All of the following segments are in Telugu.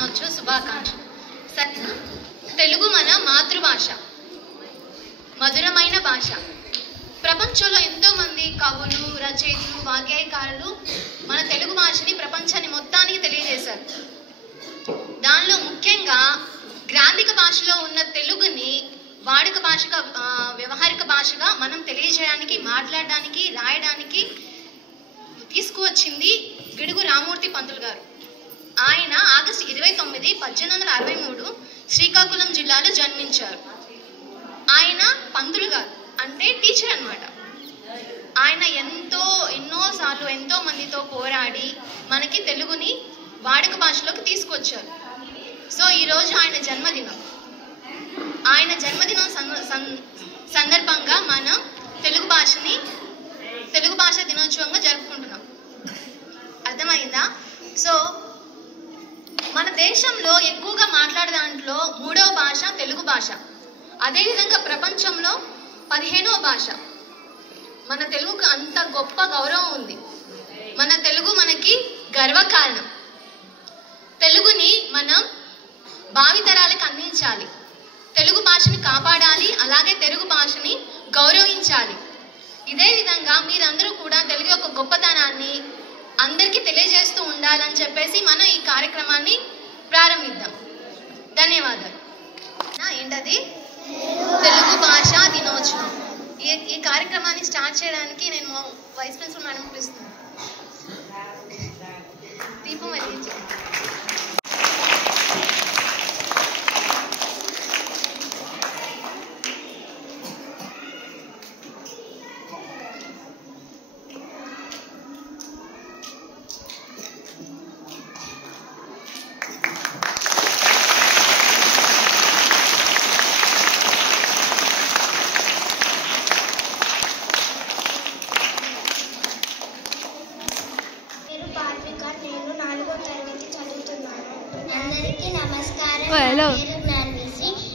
దినోత్సవ శుభాకాంక్షలు. తెలుగు మన మాతృభాష, మధురమైన భాష. ప్రపంచంలో ఎంతో మంది కవులు, రచయితలు, వాగ్గేయకారులు మన తెలుగు భాషని ప్రపంచాన్ని మొత్తానికి తెలియజేశారు. దానిలో ముఖ్యంగా గ్రాంధిక భాషలో ఉన్న తెలుగుని వాడుక భాషగా, వ్యవహారిక భాషగా మనం తెలియజేయడానికి, మాట్లాడడానికి, రాయడానికి తీసుకువచ్చింది గిడుగు రామూర్తి పంతులు గారు. ఆయన ఆగస్టు 29, 1863 శ్రీకాకుళం జిల్లాలో జన్మించారు. ఆయన పంతులు గారు అంటే టీచర్ అన్నమాట. ఆయన ఎన్నోసార్లు ఎంతో మందితో పోరాడి మనకి తెలుగుని వాడుక భాషలోకి తీసుకొచ్చారు. సో ఈరోజు ఆయన జన్మదినం. ఆయన జన్మదినం సందర్భంగా మనం తెలుగు భాష దినోత్సవంగా జరుపుకుంటున్నాం. అర్థమైందా? సో మన దేశంలో ఎక్కువగా మాట్లాడే దాంట్లో 3వ భాష తెలుగు భాష. అదేవిధంగా ప్రపంచంలో 15వ భాష. మన తెలుగుకు అంత గొప్ప గౌరవం ఉంది. మన తెలుగు మనకి గర్వకారణం. తెలుగుని మనం భావితరాలకు అందించాలి. తెలుగు భాషని కాపాడాలి, అలాగే తెలుగు భాషని గౌరవించాలి. ఇదే విధంగా మీరందరూ కూడా తెలుగు యొక్క గొప్పతనాన్ని అందరికీ తెలియజేస్తూ ఉండాలని చెప్పేసి మనం ఈ కార్యక్రమాన్ని ప్రారంభిద్దాం. ధన్యవాదాలు. ఏంటది? తెలుగు భాషా దినోత్సవం. ఈ కార్యక్రమాన్ని స్టార్ట్ చేయడానికి నేను వైస్ ప్రిన్సిపల్ మేడం పిలుస్తున్నాను. దీపం వెలిగించండి.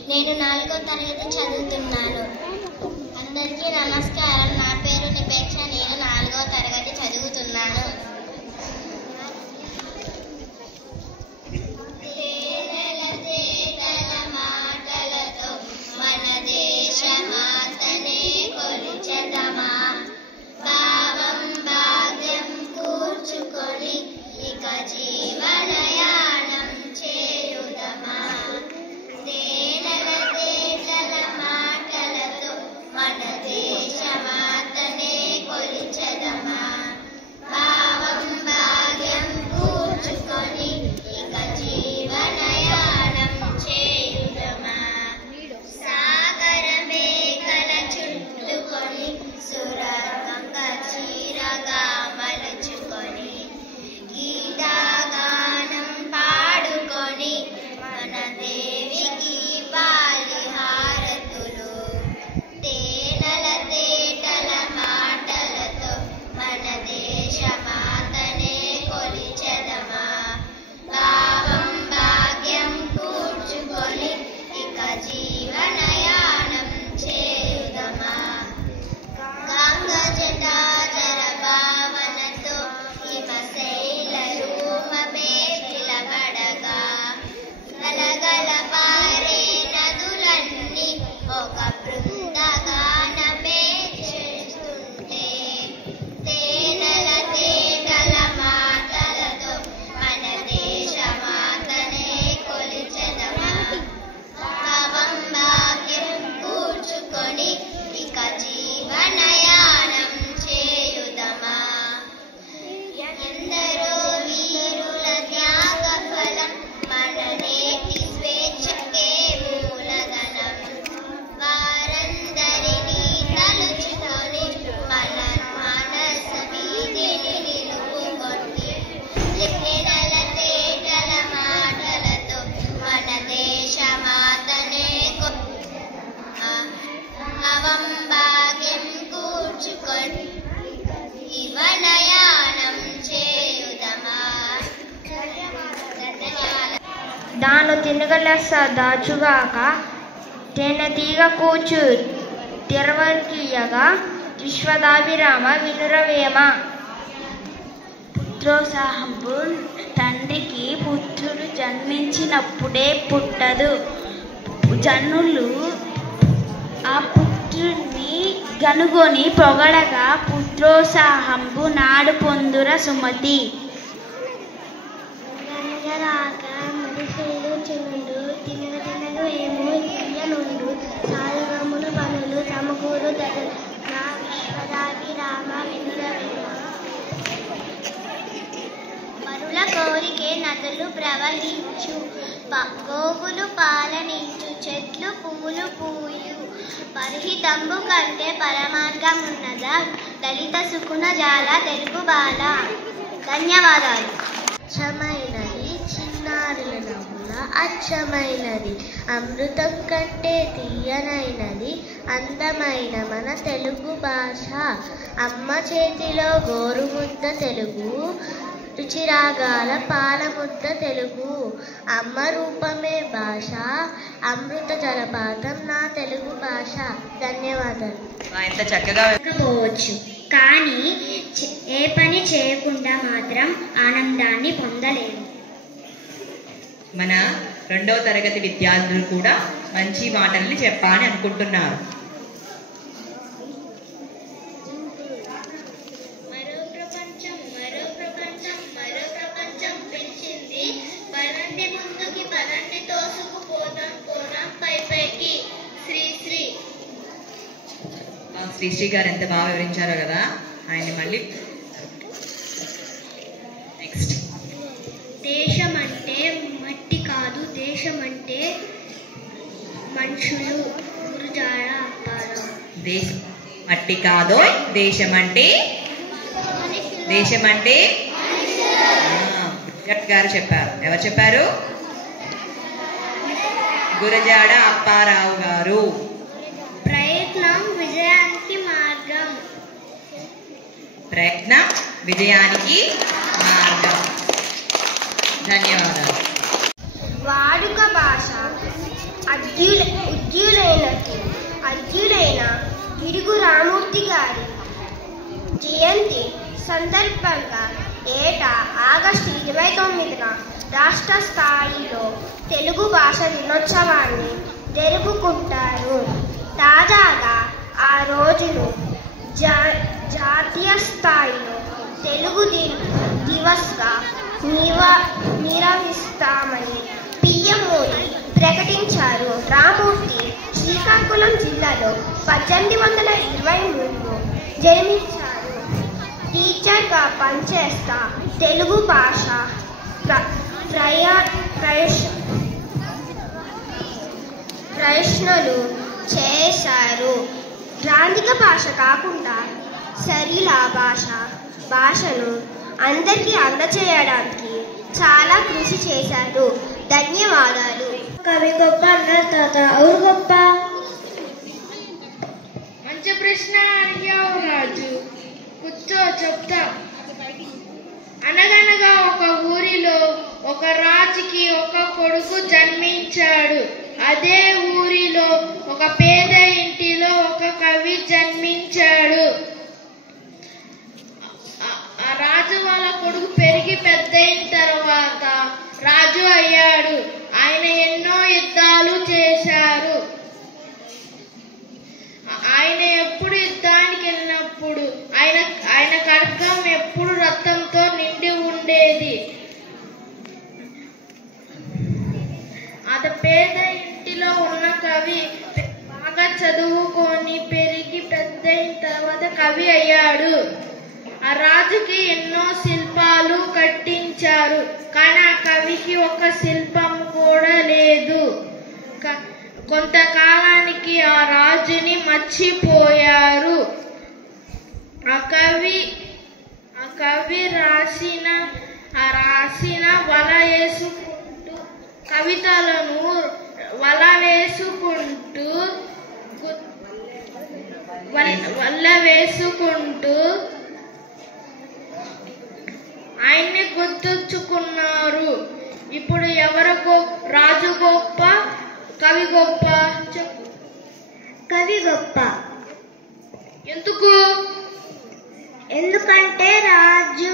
నేను 4వ తరగతి చదువుతున్నాను. అందరికీ నమస్కారం. నా పేరు నిపేక్ష. నేను 4వ తరగతి చదువుతున్నాను. మాటలతో మన దేశ మాతనే కొలిచెదమా, భావం భాగ్యం కూర్చుకొని ఇక జీవనయానం చేయుదమా. మాటలతో మన దేశ మాతనే కొలిచెదమా, భావం భాగ్యం కూర్చుకొని ఇక జీవనయానం చేయుదమా. సాగర మేఘల చుట్టుకొని సురగంగ చీరగా మలుచుకొని గీతాగానం పాడుకొని మన దేవికి బాలిహారతులు. తేనెల తేటల మాటలతో మన దేశ మాతనే కొలిచెదమా, భావం భాగ్యం కూర్చుకొని ఇక జీవనయానం చేయుదమా. గంగ జటాచర భావనతో హిమశైల రూపమే తిలకడగా, గలగల పారే నదులన్నీ ఒక బృందగానమే చేస్తుంటే, తేనెల తేటల మాటలతో మన దేశ మాతనే కొలిచెదమా, భావం భాగ్యం కూర్చుకొని ఇక జీవనయానం చేయుదమా. ఎందరో వీరుల త్యాగ ఫలం మన నేటి స్వేచ్ఛకే మూలధనం. వారందరినీ తలుచుకొని మన మనస వీధిని నిలుపుకొని, తేనెల తేటల మాటలతో మన దేశ మాతనే భావం భాగ్యం కూర్చుకొని జీవనయానం చేయుదమా. దాను తినగలస దాచుగాక, తేనెతీగ కూచు తెరవకీయగా, విశ్వదాభిరామ వినురవేమ. పుత్రోత్సాహంబు తండ్రికి పుత్రుడు జన్మించినప్పుడే పుట్టదు. జనులు ఆ పుత్రుని గనుగొని పొగడగా పుత్రోత్సాహంబు నాడు పొందుర సుమతి. మనుషులు చెవులు తినగ ఏమో తీయనుండు సాధకములు పనులు సమకూరు నా విశ్వదాభి రామ వినురవేమ. పరుల కోరికే నదులు ప్రవహించు గోవులు పాలనించు చెట్లు పువ్వులు పూయు పరిహితంబు కంటే పరమార్గం ఉన్నదా దళిత సుకున జాల తెలుగు బాల. ధన్యవాదాలు. అచ్చమైనది చిన్నారుల నవ్వుల అచ్చమైనది అమృతం కంటే తీయనైనది అందమైన మన తెలుగు భాష. అమ్మ చేతిలో గోరుముద్ద తెలుగు రుచిరాగాల పాలముద్ద తెలుగు. అమ్మ రూపమే భాష అమృత జలపాతం నా తెలుగు భాష. ధన్యవాదాలు. ఎంత చక్కగా పోవచ్చు కానీ ఏ పని చేయకుండా మాత్రం ఆనందాన్ని పొందలేము. మన 2వ తరగతి విద్యార్థులు కూడా మంచి మాటల్ని చెప్పాలని అనుకుంటున్నారు. మరో ప్రపంచం మరో ప్రపంచం మరో ప్రపంచం పెంచింది పదండి ముందుకి పదండి తోసుకుపోదాం పోదాం పైకి. శ్రీశ్రీ. శ్రీశ్రీ గారు ఎంత బాగా వివరించారో కదా. ఆయన మళ్ళీ నెక్స్ట్. దేశం అంటే మట్టి కాదు దేశం అంటే మనుషులు. గురజాడ అప్పారావు. దేశం మట్టి కాదో దేశం అంటే గట్ గారు చెప్పారు. ఎవరు చెప్పారు? గురజాడ అప్పారావు గారు. ప్రయత్నం విజయానికి మార్గం. ప్రయత్నం విజయానికి మార్గం. ధన్యవాదాలు. వాడుక భాష అద్యులైన గిడుగు రామూర్తి గారి జయంతి సందర్భంగా ఏటా ఆగస్టు 29న రాష్ట్ర స్థాయిలో తెలుగు భాష దినోత్సవాన్ని జరుపుకుంటారు. తాజాగా ఆ రోజును జాతీయ స్థాయిలో తెలుగు దివస్గా నిర్వహిస్తామని పిఎం మోదీ ప్రకటించారు. రామూర్తి శ్రీకాకుళం జిల్లాలో 1823లో జన్మించారు. టీచర్గా పనిచేస్తా తెలుగు భాష ప్రశ్నలు చేశారు. గ్రాంధిక భాష కాకుండా సరళ భాషను అందరికీ అందచేయడానికి చాలా కృషి చేశారు. ధన్యవాదాలు. కవి గొప్ప అన్నారు తాత. ఎవరు గొప్ప? మంచి ప్రశ్న అడిగావు రాజు. కూర్చో చెప్తా. అనగనగా ఒక ఊరిలో ఒక రాజుకి ఒక కొడుకు జన్మించాడు. అదే ఊరిలో ఒక పేద ఇంటిలో ఒక కవి జన్మించాడు. ఆ రాజు వాళ్ళ కొడుకు పెరిగి పెద్దయిన తర్వాత రాజు అయ్యాడు. ఆయన ఎన్నో యుద్ధాలు చేశారు. ఆయన ఎప్పుడు యుద్ధానికి వెళ్ళినప్పుడు ఆయన ఖడ్గం ఎప్పుడు రక్తంతో నిండి ఉండేది. అది పేద ఇంటిలో ఉన్న కవి బాగా చదువుకొని పెరిగి పెద్దయిన తర్వాత కవి అయ్యాడు. ఆ రాజుకి ఎన్నో శిల్పాలు కట్టించారు. కానీ ఆ కవికి ఒక శిల్పం కూడా లేదు. కొంతకాలానికి ఆ రాజుని మర్చిపోయారు. ఆ కవి రాసిన వల వేసుకుంటూ కవితలను వల వేసుకుంటూ ఆయన్ని గుర్తుంచుకున్నారు. ఇప్పుడు ఎవరు రాజు గొప్ప కవి గొప్ప? చెప్పు. కవి గొప్ప. ఎందుకు? ఎందుకంటే రాజు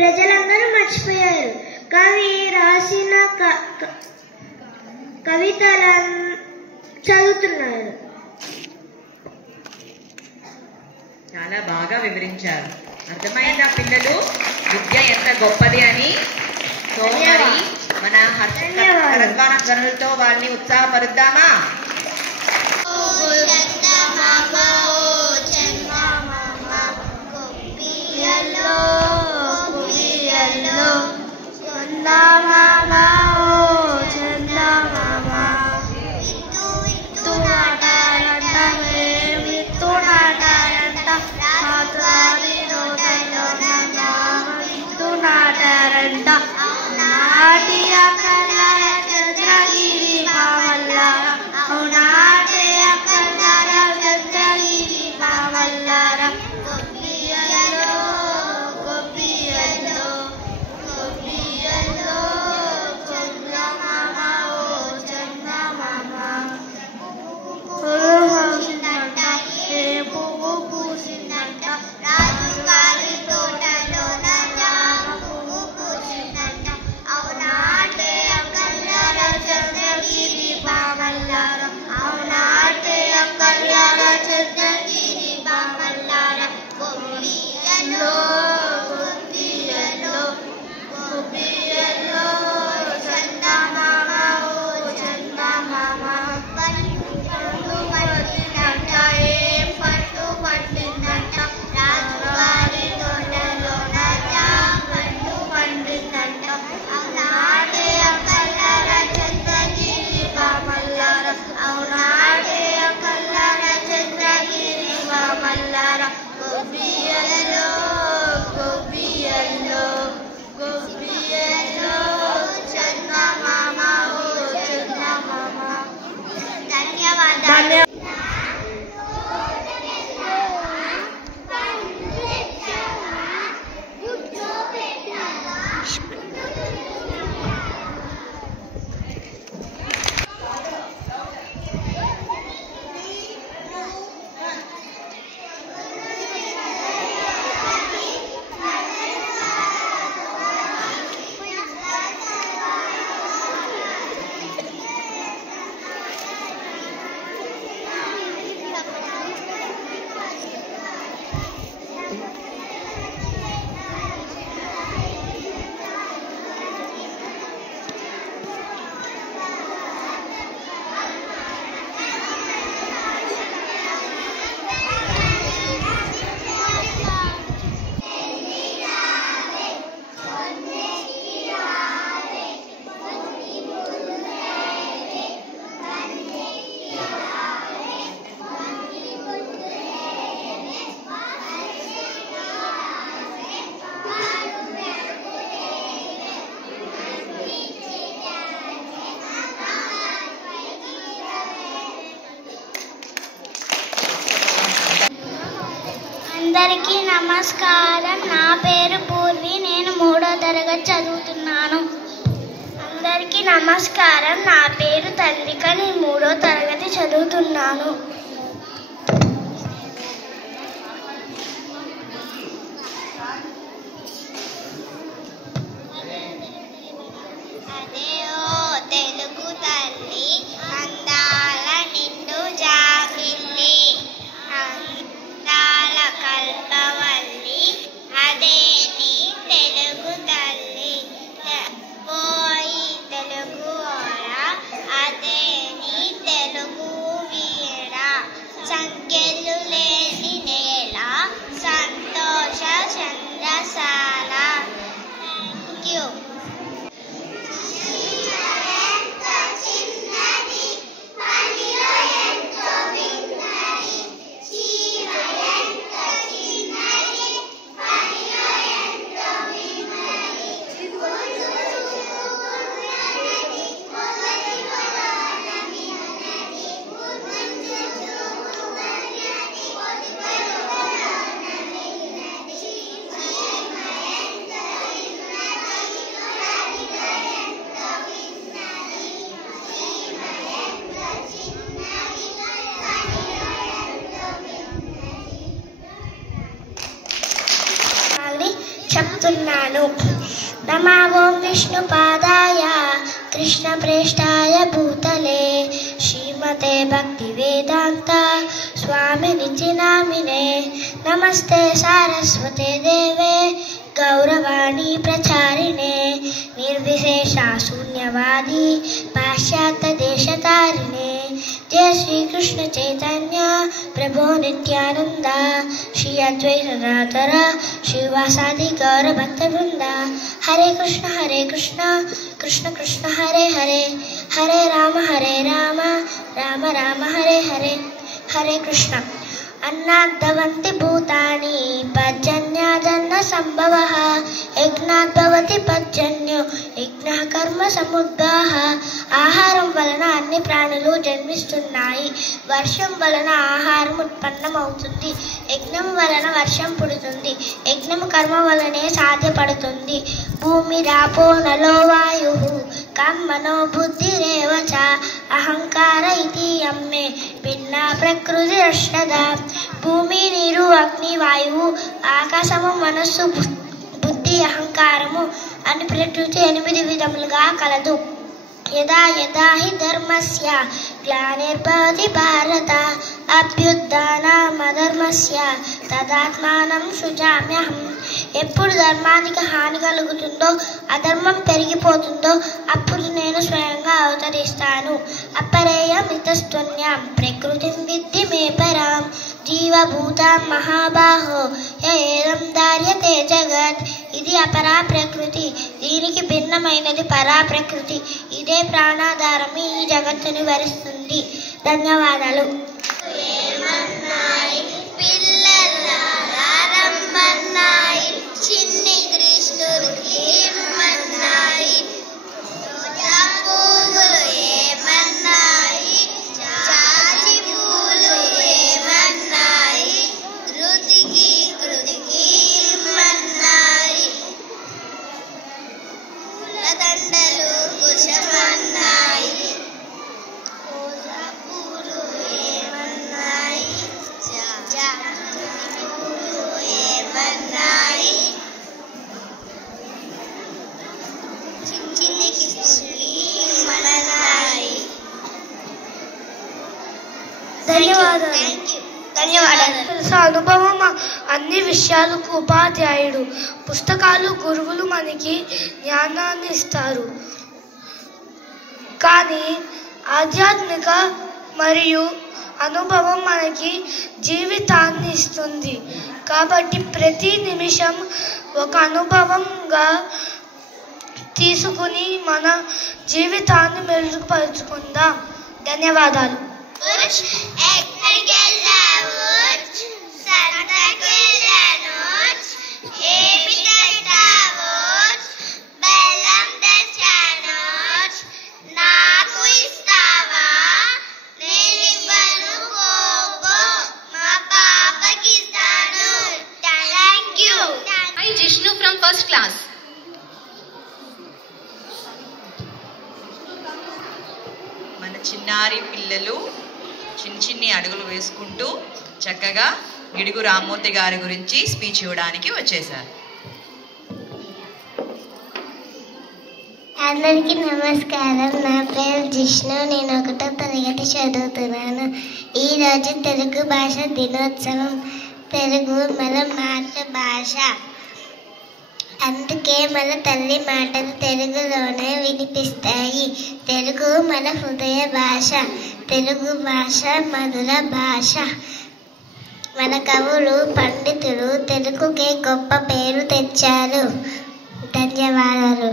ప్రజలందరూ మర్చిపోయారు. కవి రాసిన కవితలను చదువుతున్నారు. చాలా బాగా వివరించారు. అర్థమైందా పిల్లలు విద్య ఎంత గొప్పది అని? సో మరి మన హర్షధ్వాన ధ్వనులతో వారిని ఉత్సాహపరుద్దామా? అందరికీ నమస్కారం. నా పేరు పూర్వి. నేను 3వ తరగతి చదువుతున్నాను. అందరికీ నమస్కారం. నా పేరు తండ్రిక. నేను 3వ తరగతి చదువుతున్నాను. చెప్తున్నాను. నమో విష్ణుపాదాయ కృష్ణ ప్రేష్టాయ భూతలే శ్రీమతే భక్తి వేదాంత స్వామి నిత్య నామినే నమస్తే సారస్వతే దేవే గౌరవాణి ప్రచారిణే నిర్విశేష శూన్యవాది పాశ్చాత్య దేశతారిణే జయ శ్రీ కృష్ణ చైతన్య ప్రభో నిత్యానంద శ్రీ అద్వైత గదాధర శ్రీవాసాది గౌర భక్త బృంద. హరే కృష్ణ కృష్ణ కృష్ణ హరే హరే హరే రామ రామ రామ హరే హరే. హరే కృష్ణ. అన్నాద్భవంతి భూతాని పర్జన్యాదన్న సంభవః యజ్ఞాద్భవతి పర్జన్యో యజ్ఞః కర్మ సముద్భవః. ఆహారం వలన అన్ని ప్రాణులు జన్మిస్తున్నాయి. వర్షం వలన ఆహారం ఉత్పన్నమవుతుంది. యజ్ఞం వలన వర్షం పుడుతుంది. యజ్ఞం కర్మ వలనే సాధ్యపడుతుంది. భూమి రాపో నలో వాయు కమ్మనో బుద్ధిరేవ చ అహంకార ఇతి అమ్మే భిన్న ప్రకృతి రష్టద. భూమి నీరు అగ్ని వాయువు ఆకాశము మనస్సు బుద్ధి అహంకారము అని ప్రకృతి 8 విధములుగా కలదు. యదా యదా హి ధర్మస్య గ్లానిర్భవతి భారత అభ్యుత్థానమధర్మస్య తదాత్మానం సృజామ్యహం. ఎప్పుడు ధర్మానికి హాని కలుగుతుందో అధర్మం పెరిగిపోతుందో అప్పుడు నేను స్వయంగా అవతరిస్తాను. అపరేయమితస్త్వన్యాం ప్రకృతిం విద్ధి మే పరాం జీవభూతాం మహాబాహో ఏదం ధార్యతే జగత్. ఇది అపరా ప్రకృతి, దీనికి భిన్నమైనది పరా ప్రకృతి. ఇదే ప్రాణాధారమి ఈ జగత్తుని వరిస్తుంది. ధన్యవాదాలు. చిన్ని కృష్ణుడు ఏమన్నాయి, పువ్వులు ఏమన్నాయి, చాచి పూలు ఏమన్నాయి, కృతికి ఏమన్నాయి, పూలదండలు కుశమన్నాయి, పూలు ఏమన్నాయి, పూలు ఏమన్నాయి, చిన్ని కృష్ణుడు ఏమన్నాయి. ధన్యవాదాలు. అనుభవం అన్ని విషయాలకు ఉపాధ్యాయుడు. పుస్తకాలు గురువులు మనకి జ్ఞానాన్ని ఇస్తారు, కానీ ఆధ్యాత్మిక మరియు అనుభవం మనకి జీవితాన్ని ఇస్తుంది. కాబట్టి ప్రతి నిమిషం ఒక అనుభవంగా తీసుకుని మన జీవితాన్ని మెరుగుపరుచుకుందాం. ధన్యవాదాలు. Hi Jishnu from first class. మన చిన్నారి పిల్లలు చిన్ని అడుగులు వేసుకుంటూ చక్కగా గిడుగు రామ్మూర్తి గారి గురించి స్పీచ్ ఇవ్వడానికి వచ్చేసారు. అందరికీ నమస్కారం. నా పేరు జిష్ణు. నేను 1వ తరగతి చదువుతున్నాను. ఈరోజు తెలుగు భాష దినోత్సవం. తెలుగు మన మాతృభాష, అందుకే మన తల్లి మాటలు తెలుగులోనే వినిపిస్తాయి. తెలుగు మన హృదయ భాష. తెలుగు భాష మధుర భాష. మన కవులు పండితులు తెలుగుకే గొప్ప పేరు తెచ్చారు. ధన్యవాదాలు.